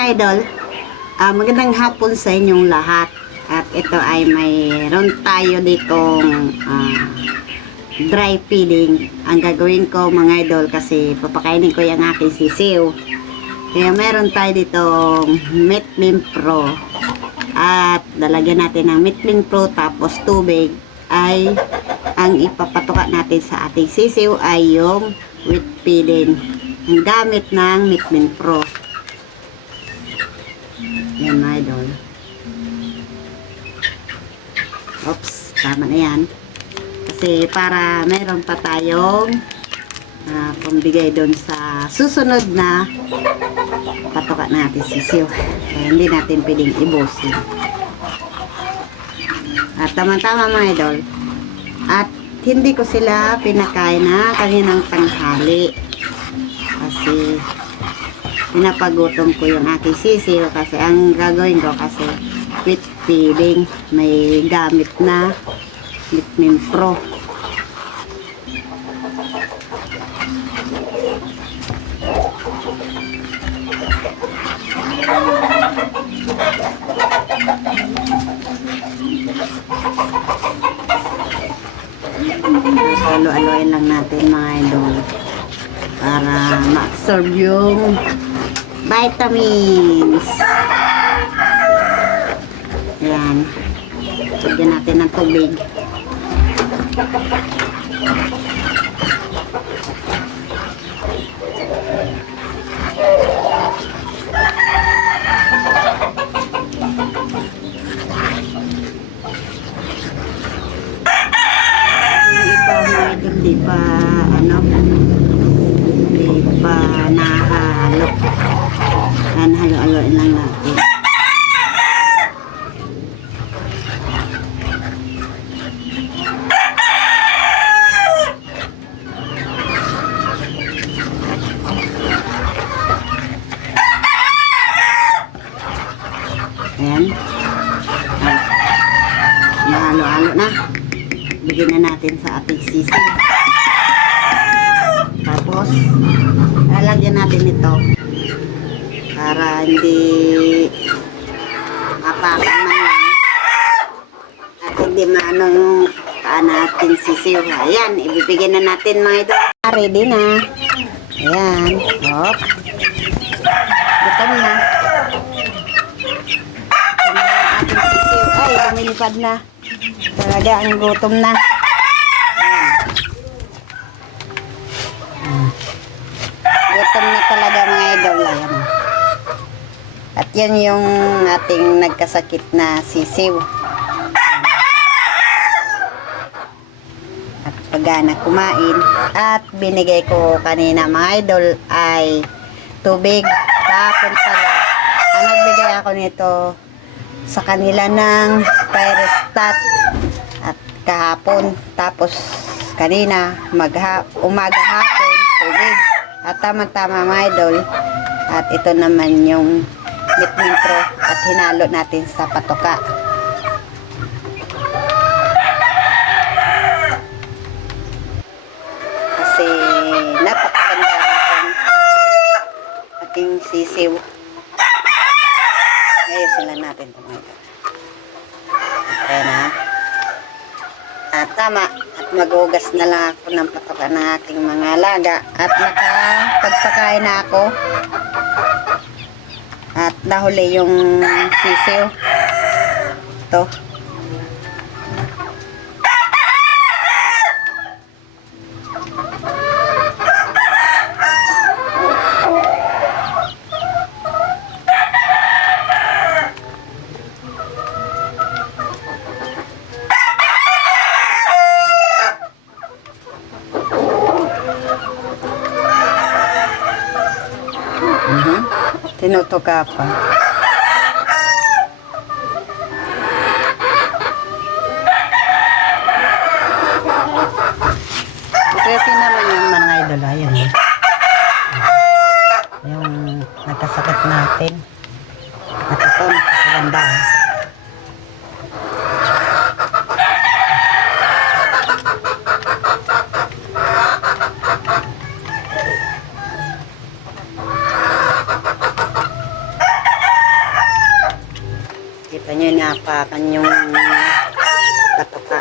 mga idol, magandang hapon sa inyong lahat. At ito ay mayroon tayo ditong dry feeding. Ang gagawin ko mga idol kasi papakainin ko yung aking sisiw. Kaya meron tayo ditong Meatmin Pro. At lalagyan natin ng Meatmin Pro tapos tubig ay ang ipapatuka natin sa ating sisiw ay yung wet feeding. Ang gamit ng Meatmin Pro. Yan mga idol. Oops, tama na yan. Kasi para meron pa tayong pambigay doon sa susunod na patuka natin sisiw. Kaya hindi natin pwedeng ibusin. At tama-tama mga idol. At hindi ko sila pinakain na kaninang tanghali. Kasi pinapagutom ko yung aking sisiw kasi ang gagawin ko kasi wet feeding, may gamit na Meatmin Pro. Halo-haloin lang natin mga idol para ma-absorb yung vitamins. Yan. Lagyan natin ng tubig. Hindi pa nahalo. Yan, halo-haloin lang natin. Ayan. Nahalo-halo na. Bigyan na natin sa ating sisiw. Tapos, lalagyan natin ito para hindi mapakan man lang at hindi maano yung natin sisiw. Ayan, ibibigyan na natin mga ito. Ready na. Ayan. Hop. Gutom na. Ating sisiw. Ay, lumilipad na. Talaga ang gutom na. Gutom na talaga mga idol. Ayan. At yan yung ating nagkasakit na sisiw. At pagana kumain. At binigay ko kanina mga idol ay tubig. Tapon pala. Ang nagbigay ako nito sa kanila ng Pyrestat at kahapon, tapos kanina umaga hapon tubig at tama-tama mga idol. At ito naman yung Meatmin Pro at hinalo natin sa patoka. Kasi napakaganda ang ating sisiw. Ngayon sila natin ito mga idol. Ayan na. At tama. At maghugas na lang ako ng patoka ng aking mga alaga. At nakapagpakain na ako. At nahuli yung sisiw. Ito. Tinutuka pa. Ito naman yung mga idol. Ayan. Yung nagkasakit natin. At ito, nakasaganda. Kanyo napakan yung katuka.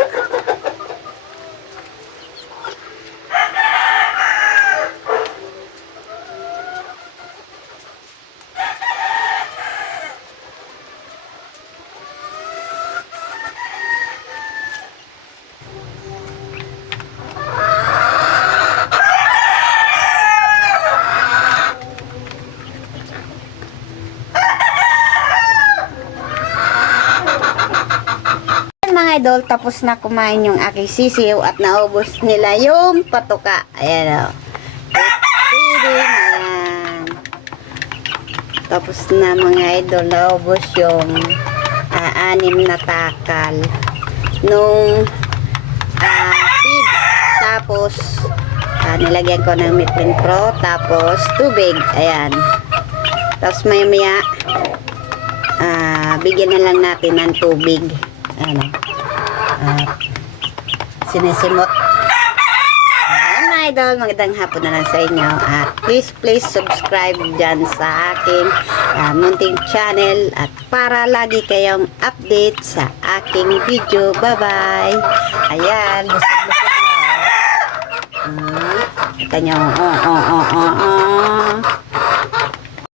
Mga idol, tapos na kumain yung aking sisiw at naubos nila yung patuka. Ayan o. Feeding, ayan. Tapos na mga idol, naubos yung 6 na takal nung feed. Tapos nilagyan ko ng Mitlin Pro, tapos tubig. Ayan. Tapos maya bigyan na lang natin ng tubig. Ano, sinisimot. Ayan mga idol, magandang hapon na lang sa inyo. At please subscribe dyan sa aking munting channel at para lagi kayong update sa aking video. Bye bye. Ayan, busog-busog na. Kita nyo,